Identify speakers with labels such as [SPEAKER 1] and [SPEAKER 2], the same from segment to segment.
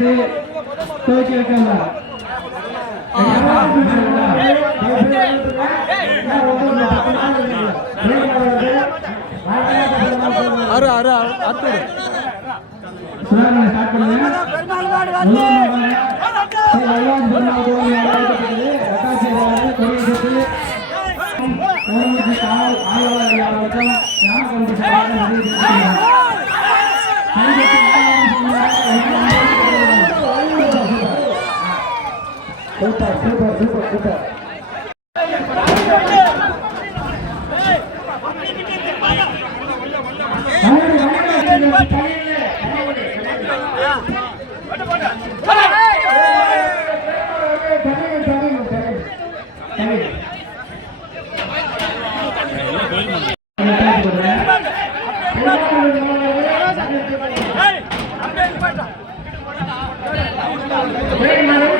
[SPEAKER 1] கொடியசைத்து துவக்கி வைக்கலாம்
[SPEAKER 2] அரு அரு அத்து
[SPEAKER 1] சுதாரணை ஸ்டார்ட் பண்ணுங்க super super super super Hey, man.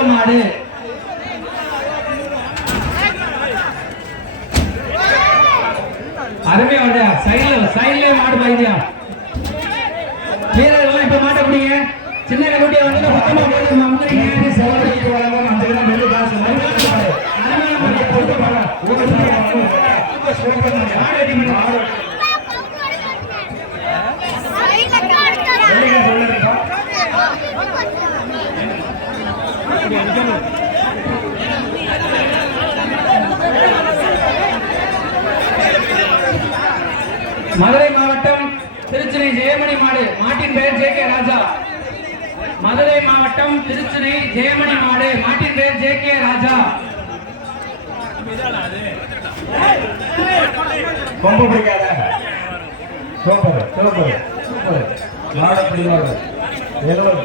[SPEAKER 1] Ponnan Selvam மாடு. அருமையா வருதா சைடுல சைடுல மாடு பாய்தியா வீரர்கள் இப்ப மாட்டக்கூடிய சின்ன குட்டியை வந்து மொத்தமா போய் வந்துருங்க
[SPEAKER 3] சோழருக்கு வழங்கும் அந்த இடம் வெள்ளி காசு
[SPEAKER 1] அருமையான மாடு போட்டு பாருங்க. மாடு வெட்டி பண்ணுங்க.
[SPEAKER 3] வெள்ளி காசு உள்ள இருக்கா?
[SPEAKER 1] மதுரை மாவட்டம் திருச்சினை ஜெயமணி மாடு. மாட்டின் பெயர் ஜே கே ராஜா. மதுரை மாவட்டம் திருச்சினை ஜெயமணி மாடு. மாட்டின் பெயர் ஜே கே ராஜா.
[SPEAKER 3] ரொம்ப பிடிக்காத. சூப்பர் சூப்பர் சூப்பர் மாடு பிடிவாங்க எவ்வளவு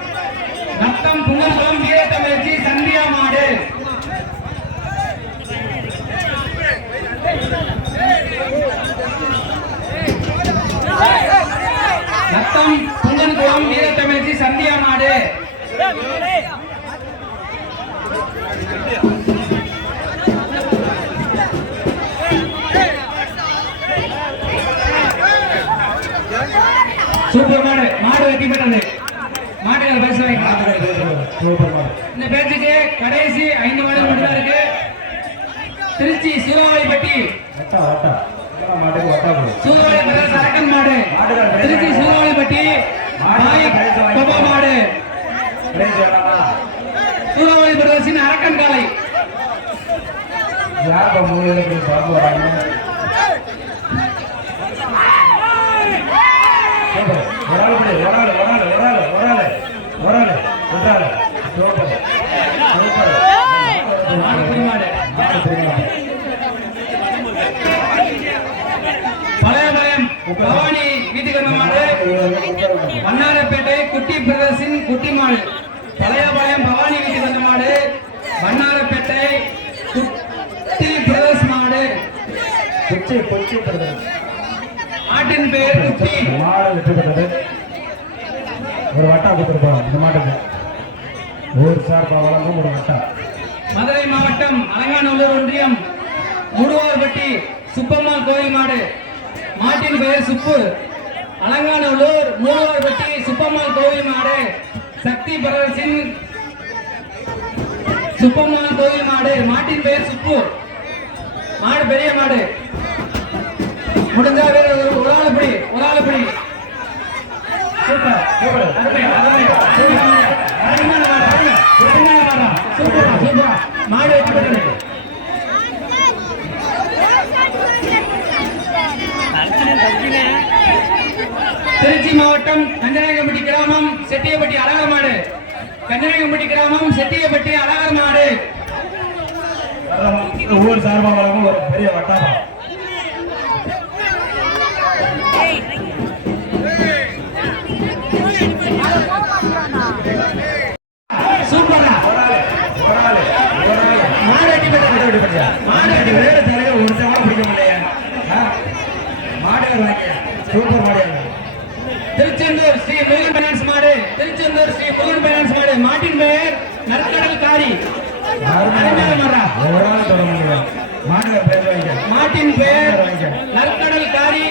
[SPEAKER 1] மாபெரும் வீரத்தமிழ்ச்சி சந்தியா நாடு. சூப்பர் மாடு. மாடு வெற்றி பெற்றது மாட்டுகள்
[SPEAKER 3] பேச
[SPEAKER 1] இந்த பேச்சுக்கு கடைசி ஐந்து மாடு மட்டும்தான் இருக்கு. திருச்சி சூறாவளிப்பட்டி. சூறாவளி சரக்கன் மாடு. திருச்சி சூறாவளிப்பட்டி. மாடு சூழவாளி பிரதேசின் அரக்கன் காலை
[SPEAKER 3] ஒரு
[SPEAKER 1] பவானி வீட்டுக்கு வந்த மாடு குட்டி பிரதர்சின் குட்டி மாடு பழையபாளையம் பவானி வீட்டுக்கு வந்த மாடு வண்ணாரப்பேட்டை குட்டி பிரதர்ஸ் மாடு.
[SPEAKER 3] குச்சி குச்சி
[SPEAKER 1] மாட்டின் பெயர் குட்டி.
[SPEAKER 3] மாடு வெற்றி ஒரு வட்டா கொடுத்துருப்போம் இந்த மாட்டுக்கு. ஊர் சார்பா வழங்கும் ஒரு வட்டா.
[SPEAKER 1] மதுரை மாவட்டம் அலங்காநல்லூர் ஒன்றியம் முடுவார்பட்டி சுப்பம்மாள் கோயில் மாடு. மாட்டின் பெயர் சுப்பு அலங்காநல்லூர் மூலவர்பட்டி சுப்பம்மாள் கோவில் மாடு சக்தி பிரதர்சின் சுப்பம்மாள் கோவில் மாடு மாட்டின் பெயர் சுப்பு மாடு பெரிய மாடு முடிஞ்சா வேற ஒரு ஆள் பிடி ஒரு ஆள் பிடி சூப்பர்
[SPEAKER 3] சூப்பர்.
[SPEAKER 1] அருமை அருமை சூப்பர். அருமையான மாடு, அருமை. அருமையான மாடா. சூப்பர் சூப்பர் மாடு வெற்றி பெற்றது திருச்சி மாவட்டம் கஞ்சநாயகம்பட்டி கிராமம் செட்டியப்பட்டி அழகர் மாடு கஞ்சநாயகம்பட்டி கிராமம் செட்டியப்பட்டி அழகர் மாடு.
[SPEAKER 3] ஒவ்வொரு சார்பாக வழங்கும் ஒரு பெரிய வட்டாரம்.
[SPEAKER 1] திருச்செந்தூர் ஸ்ரீ முருகன் மாடு. திருச்செந்தூர் ஸ்ரீ முருகன் மாட்டின் பெயர் நற்கடல் காரி
[SPEAKER 3] பேர்
[SPEAKER 1] மாட்டின் பெயர் நற்கடல் காரி